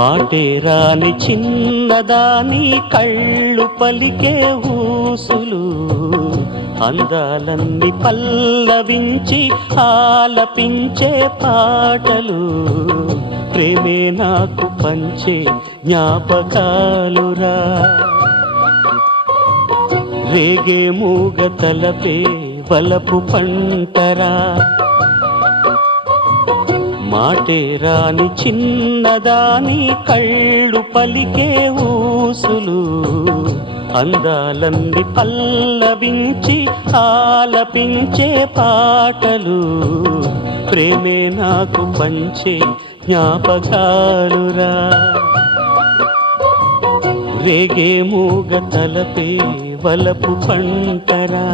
మాటే రాని చిన్నదాని కళ్ళు పలికే ఊసులు అందాలన్నీ పల్లవించి ఆలపించే పాటలు ప్రేమే నాకు పంచే జ్ఞాపకాలురా రేగే మూగ తలపే వలపు పంటరా మాటే రాని చిన్నదాని కళ్ళు పలికే ఊసులు అందాలన్నీ పల్లవించి ఆలపించే పాటలు ప్రేమే నాకు పంచే జ్ఞాపకాలురా రేగే మూగ తలపే వలపు పంటరా